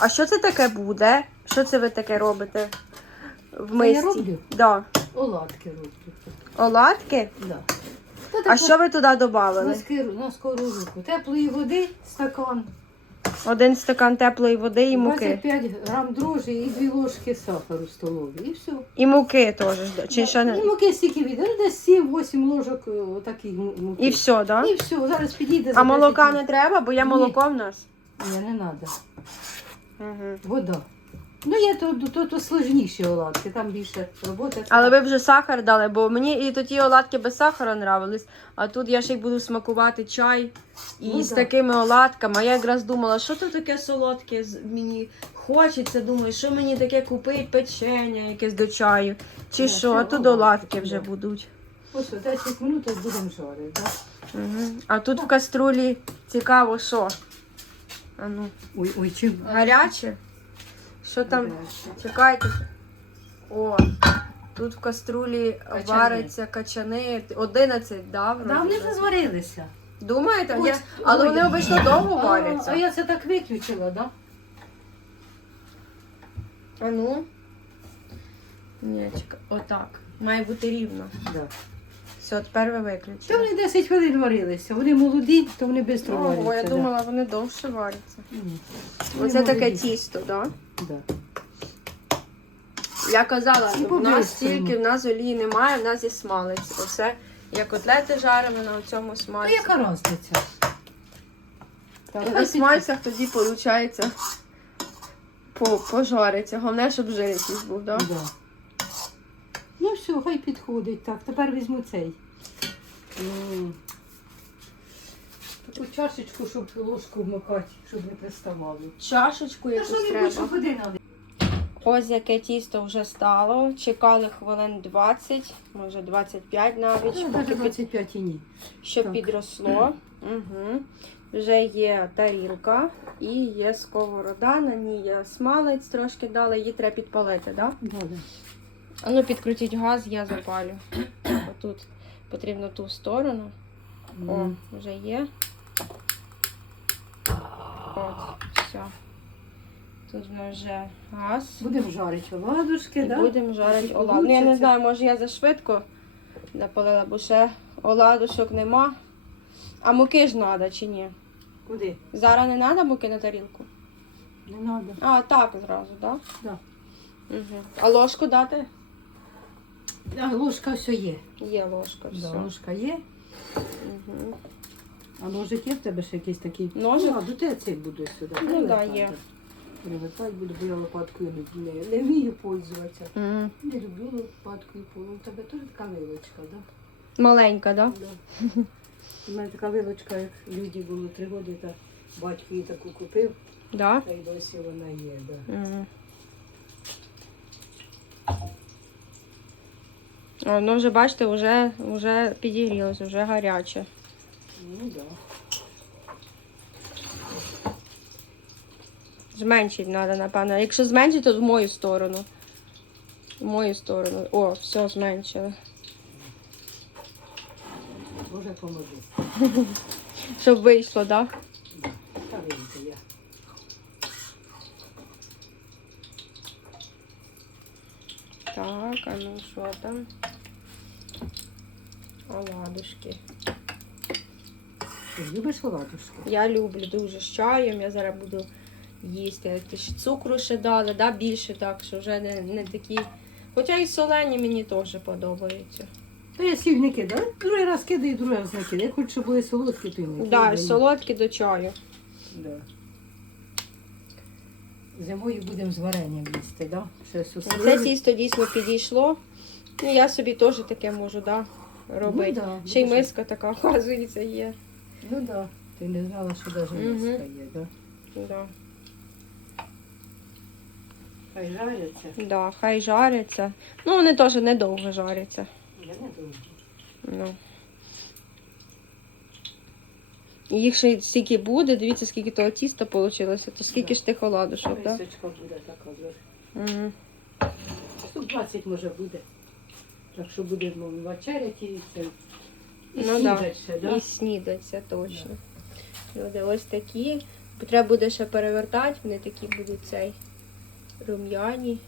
А що це таке буде? Що це ви таке робите? В мисці? я роблю? Да. Оладки роблю. Оладки? Да. Та А так що ви туди на, додали? скиру, на сковородку. Теплої води, стакан, Один стакан теплої води і муки. 25 грам дрожжі і 2 ложки сахару столові. І все. І муки теж. да? Чи І не? муки стільки від, ну, десь 7-8 ложок е, отаких му- муки. І все, да? І все, зараз підійде. А молока 10 не треба, бо є Ні. молоко в нас. Ні, не треба. Угу. Вода. Ну, є то, то, то сложніші оладки, там більше роботи. Але ви вже сахар дали, бо мені і тоді оладки без сахара нравились, а тут я ще й буду смакувати чай і Ну з да. такими оладками. А я якраз думала, що то таке солодке з- мені хочеться. Думаю, що мені таке купити, печення якесь до чаю. Чи Да, що, а тут оладки, оладки вже будуть. Ось о, 10 минут будемо жарити. Да? Угу. А тут в каструлі цікаво, що? А ну, Ой, ой, чим? гаряче? Що там? Чекайте. О, тут в каструлі Качани. варяться качани. 11, да? Да, вони вже зварилися. Думаєте? Ось, Я... Але ой. вони обично довго А, варяться. а я це так виключила, да? А ну. Ні, чекай. Отак. Має бути рівно. Да. Все, тепер ви Та виключили. вони 10 хвилин варилися. Вони молоді, то вони швидко варяться. Ого, я да. думала, вони довше варяться. Ні. Оце таке молоді. тісто, так? Да? Да. Я казала, І в нас по-бистрому. тільки в нас олії немає, в нас є смалець. Оце я котлети жаримо на цьому А смальці. яка І хай на смальцях тоді виходить по, пожариться. Головне, щоб жир якийсь був, так? Да. Ну все, хай підходить. Так, тепер візьму цей. Таку чашечку, щоб ложку вмикати, щоб не приставало. Чашечку Та якусь треба. щоб води налити. Ось яке тісто вже стало. Чекали хвилин 20, може 25 навіть, Ну, поки навіть під, 25 і ні. щоб Так. підросло. Угу. Вже є тарілка і є сковорода, на ній є смалець трошки дали, її треба підпалити, так? Да, да. А ну підкрутіть газ, я запалю. Отут потрібно ту сторону. О, вже є. От, все. Тут в нас вже газ. Будемо жарити оладушки, І да? будемо жарити оладушки. Ну, я не знаю, може я зашвидко напалила, бо ще оладушок нема. А муки ж треба чи ні? Куди? Зараз не треба муки на тарілку? Не треба. А, так зразу, так? Да. Угу. А ложку дати? А, ложка все є. Є ложка, все. Да, ложка є. Угу. А ножик є в тебе ще якийсь такий? Ножик? Ну, а, до тебе цей буду сюди. Ну, Привертати. да, є. Привертати буду, бо я лопаткою не, не, не вмію пользуватися. Угу. Не люблю лопаткою полу. У тебе теж така вилочка, так? Маленька, так? Да? Да? У мене така вилочка, як люди було три роки, та батько її таку купив, Да? та й досі вона є. Да. Угу. О, ну вже бачите, вже, вже підігрілося, вже гаряче. Ну да. Зменшити треба, напевно. Якщо зменшити, то в мою сторону. В мою сторону. О, все, зменшили. Боже поможи. Щоб вийшло, так? Да? Та. Так, а ну що там? Оладушки. Ти любиш оладушки? Я люблю дуже з чаєм, я зараз буду їсти. Ти ж цукру ще дали, да, більше так, що вже не, не такі. Хоча і солені мені теж подобаються. Та я сіль не кидаю. Другий раз кидаю, другий раз не кидаю. Я хочу, щоб були солодкі, то й не да, кидаю. солодкі до чаю. Да. Зимою будемо з варенням їсти, да? Це тісто дійсно підійшло. Ну, я собі теж таке можу, да, робити. Ну, да, Ще й дуже. миска така, оказується, є. Ну да. Ти не знала, що навіть Мгм. миска є, да? Да. Хай жаряться. Да, хай жаряться. Ну, вони теж недовго жаряться. Я не думаю. Ну. І Їх ще стільки буде, дивіться, скільки того тіста вийшло, то скільки Да. ж тих оладушок, так? Мисочка буде така. зверху. Угу. Штук 20 може буде. Так що буде ну, вечеряти і це. І Ну да. снідать ще, да? І снідать, це точно. Люди ось такі Треба буде ще перевертати, вони такі будуть цей рум'яні.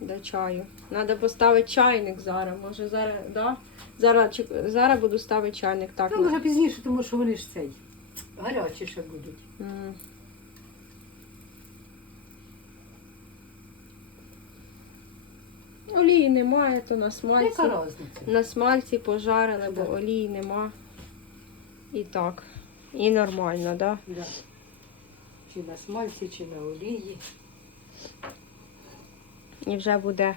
До чаю. Треба поставити чайник зараз. Може зараз, да? Зараз, зараз буду ставити чайник. Так. Ну, може пізніше, тому що вони ж цей. Гарячі ще будуть. М. Олії немає, то на смальці. Яка різниця? На смальці пожарили, бо Да. олії нема. І так. І нормально, да? Да. Чи на смальці, чи на олії. І вже буде.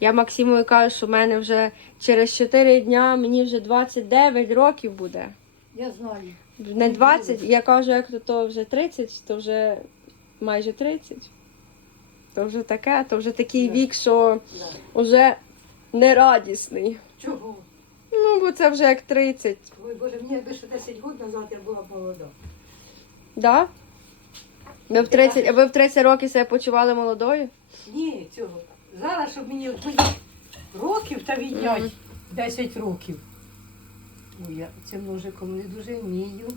Я Максимові кажу, що в мене вже через 4 дня мені вже 29 років буде. Я знаю. Не 20, я кажу, як то, то вже 30, то вже майже 30. То вже таке, то вже такий Да. вік, що Да. вже нерадісний. Чого? Ну, бо це вже як 30. Ой, Боже, мені якби ще 10 років назад я була б молода. Да? Ви в 30, а ви в 30 років себе почували молодою? Ні, цього. Зараз, щоб мені от мені років та віднять Мгм. 10 років. Ой, я цим ножиком не дуже вмію.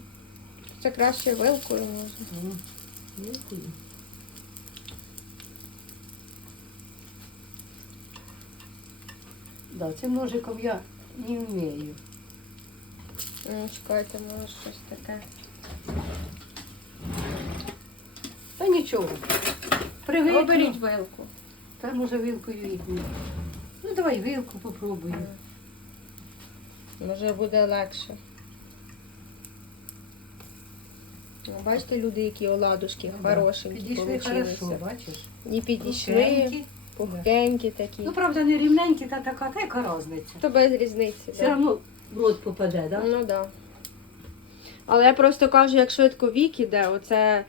Це краще вилкою можна. М, Дякую. Да, цим ножиком я не вмію. Ну, чекайте, може щось таке. Та нічого. Привикну. Оберіть вилку. Та може вилкою і буде. Ну давай вилку попробую. Може буде легше. Ну, бачите, люди, які оладушки хорошенькі Підійшли хорошо, бачиш? І підійшли, Пухенькі. Пухенькі такі. Ну, правда, не рівненькі, та така, та яка різниця. То без різниці. Все Да? одно в рот попаде, так? Ну так. Да. Але я просто кажу, як швидко вік іде, оце,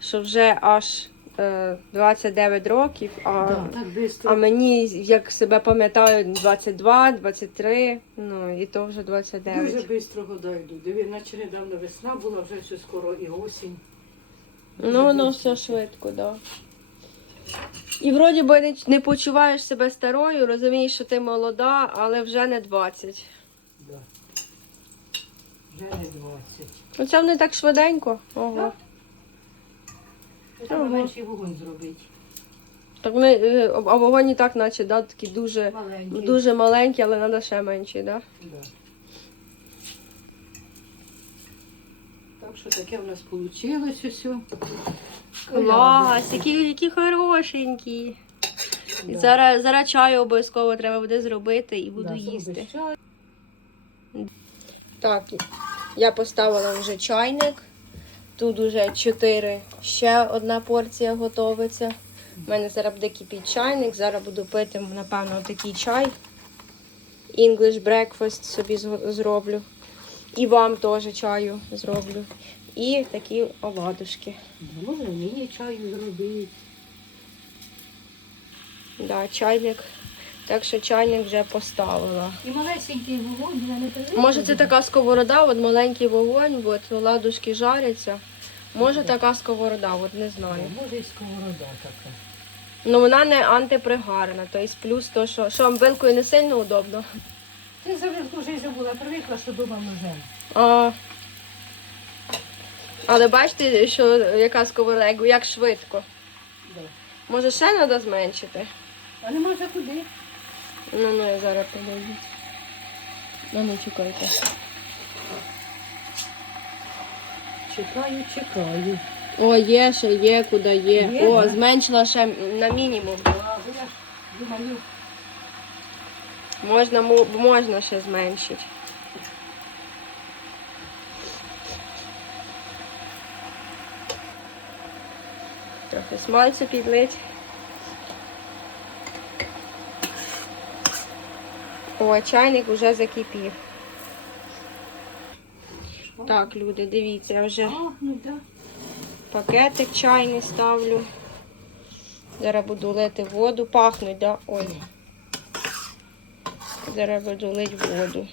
що вже аж е, 29 років, а, Да, так а мені, як себе пам'ятаю, 22, 23, ну і то вже 29. Дуже швидко года йдуть. Диви, наче недавно весна була, вже все скоро і осінь. Ну, воно все швидко, да. І вроді би не, не почуваєш себе старою, розумієш, що ти молода, але вже не 20. Да. Вже не 20. Оце вони так швиденько. Ого. Так. Треба менший вогонь зробити. Так ми, е, а вогонь і так, наче, да, такі дуже, Маленький. дуже маленькі, але треба ще менші, да? Да. Так що таке в нас вийшло все. Клас, які, які хорошенькі. Да. Зараз, зараз чаю обов'язково треба буде зробити і буду Да, їсти. Так, я поставила вже чайник. Тут уже 4. Ще одна порція готовиться. У мене зараз буде кипіти чайник. Зараз буду пити, напевно, такий чай. English breakfast собі зроблю. І вам теж чаю зроблю. І такі оладушки. Може мені чаю зробити. Да, чайник. Так що чайник вже поставила. І малесенький вогонь, я не привикла. Може, це така сковорода, от маленький вогонь, от оладушки жаряться. Може, така сковорода, от не знаю. Може і сковорода така. Ну вона не антипригарна, тобто плюс то, що, що вилкою не сильно удобно. Ти завжди вже забула, привикла, що дома ножем. А, але бачите, що яка сковорода, як, як швидко. Да. Може, ще треба зменшити? А нема за куди. Ну, ну, я зараз подаю. Ну, не чекайте. Чекаю, чекаю. О, є ще, є, куди є. Є, О, да? зменшила ще на мінімум. А, думаю, Можна, можна ще зменшити. Смальцю підлить. О, чайник вже закипів. Так, люди, дивіться, я вже ну пакетик чайний ставлю. Зараз буду лити воду, пахнуть, да? Ой. Зараз буду лити воду.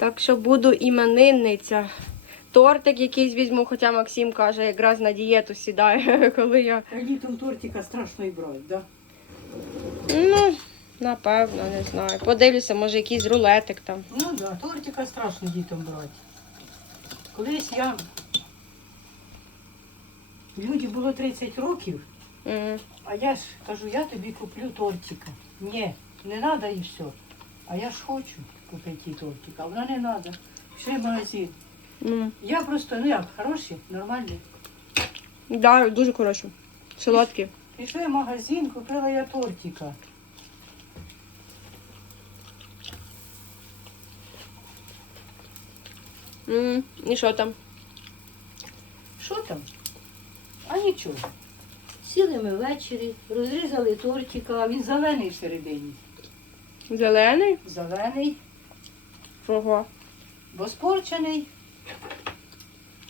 Так що буду іменинниця. Тортик якийсь візьму, хоча Максим каже, якраз на дієту сідає, коли я. А літом тортика страшно і брати, да? Ну, напевно, не знаю. Подивлюся, може якийсь рулетик там. Ну так, да, тортика страшно дітям брати. Колись я. Люді було 30 років, М. а я ж кажу, я тобі куплю тортика. Ні, не треба і все. А я ж хочу купити ті тортика, а вона не треба. Пішли в магазин. Ну, Я просто, ну як, хороші, нормальні. да, дуже хороше. Солодкі. Пішли в магазин, купила я тортика. М, І що там? Що там? А нічого. Сіли ми ввечері, розрізали тортика, а він зелений всередині. Зелений? Зелений, Ого. бо спорчений.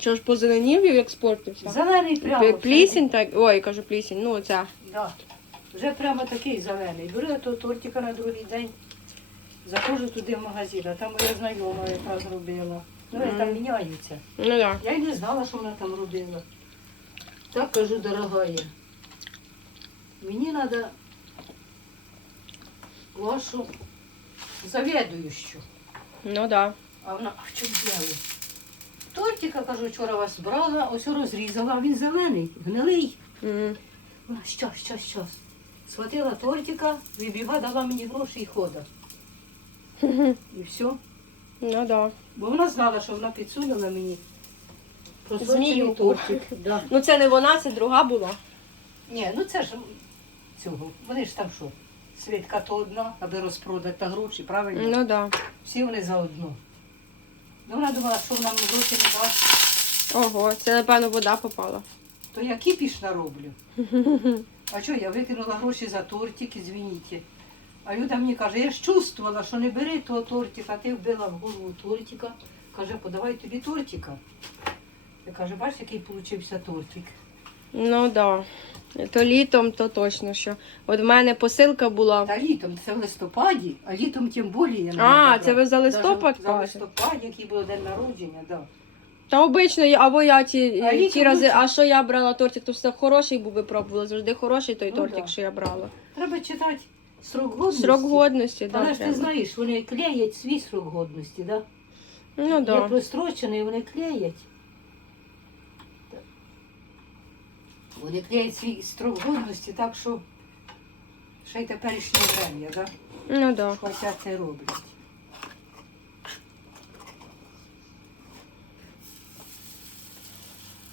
Що ж позеленів, як спортився? Зелений прямо. Пл- Плісінь так. Ой, кажу плісінь. Ну, ця. Да. Вже прямо такий зелений. Беру я того тортика на другий день, заходжу туди в магазин, а там моя знайома, яка зробила. Ну, вони там Мгм. міняються. Ну так. Я й не знала, що вона там робила. Так кажу, дорогая, мені треба вашу завідуючу. Ну да. А вона, а в чому діло? Тортика, кажу, вчора вас брала, ось розрізала, а він зелений, гнилий. М. Вона, що, що, що? Схватила тортика, вибіга, дала мені гроші і хода. І все. Ну да. Бо вона знала, що вона підсунула мені просрочений Зміюку. тортик. Да. Ну це не вона, це друга була. Ні, ну це ж цього. Вони ж там що? Свідка то одна, аби розпродати та гроші, правильно? Ну да. Всі вони заодно. Ну вона думала, що вона мені гроші не дасть, Ого, це напевно вода попала. то я кіпіш нароблю. А що, я викинула гроші за тортик, звініть. А Люда мені каже, я ж чувствувала, що не бери того тортика, ти вбила в голову тортика. Каже, подавай тобі тортика. Я каже, бачиш, який получився тортик. Ну да. То літом, то точно що. От в мене посилка була. Та літом, це в листопаді, а літом тим більше я не А, це ви за листопад За кажете? листопад, який був день народження, да. Та обично, я- або я ті, А літом рази, а що я брала тортик, то все хороший був би пробувала. Завжди хороший той Ну тортик, да. що я брала. Треба читати срок годності. Срок годності, Але да. ж ти треба. знаєш, вони клеять свій срок годності, да? Ну Є да. прострочений, вони клеять. Вони клеять свій строк годності так, що ще й теперішнє время, да? Ну да. Хоча це роблять.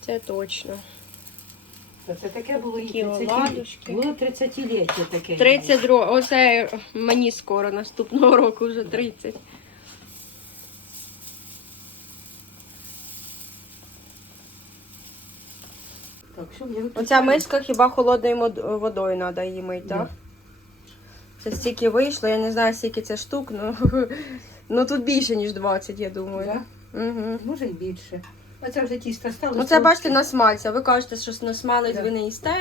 Це точно. Та це таке було і Такі 30 оладушки. Було 30-ліття таке. 32. Оце мені скоро наступного року вже 30. Так, що я виключаю? Оця миска хіба холодною водою треба її мити, так? Це стільки вийшло, я не знаю, скільки це штук, ну, ну тут більше, ніж 20, я думаю. Да? Угу. Може й більше. А це вже тісто стало. Ну це бачите на смальця. Ви кажете, що на смалець Да. ви не їсте,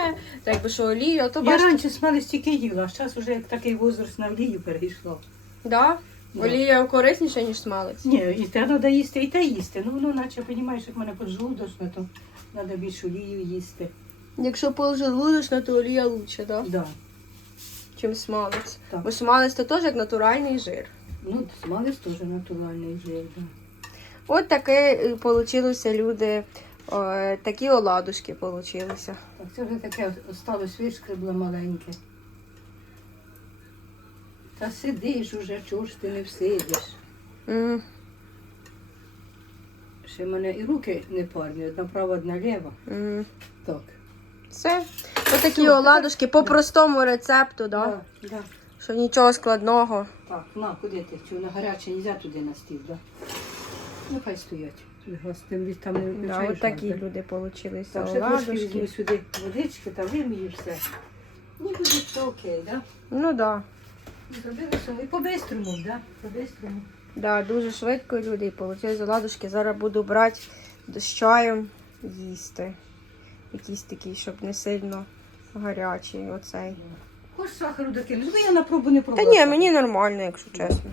так якби що олію, а то Я раніше смали стільки їла, а зараз вже як такий возраст на олію перейшло. Да? Да. Олія корисніша, ніж смалець. Ні, і те треба їсти, і те їсти. Ну воно наче, розумієш, як в мене поджелудочне, то треба більше олію їсти. Якщо полжелудочна, то олія лучше, да? Да. чим смалець. Так. Бо смалець то теж як натуральний жир. Ну, смалець теж натуральний жир. Да. От таке получилося люди. О, такі оладушки получилися. Так, це вже таке осталось вишкребло маленьке. Та сидиш уже, чого ж ти не всидиш. М, Ще в мене і руки не парні, одна права, одна ліва. м. Так. Все. Ось такі Все, оладушки по простому рецепту, да? Да, да. що нічого складного. Так, на, куди ти? Чого на гаряче не можна туди на стіл, да? Ну, хай стоять. Тим там не Да, от такі так? люди получилися. Так, ще трошки візьму сюди водички та вимію все. Ні, буде все окей, да? Ну да. Зробили все. І по-бистрому, да? По-бистрому. Да, дуже швидко люди і получили оладушки. Зараз буду брати з чаєм їсти. Якісь такі, щоб не сильно гарячий оцей. Хочеш сахару докинути? Ну я на пробу не Та ні, мені нормально, якщо чесно.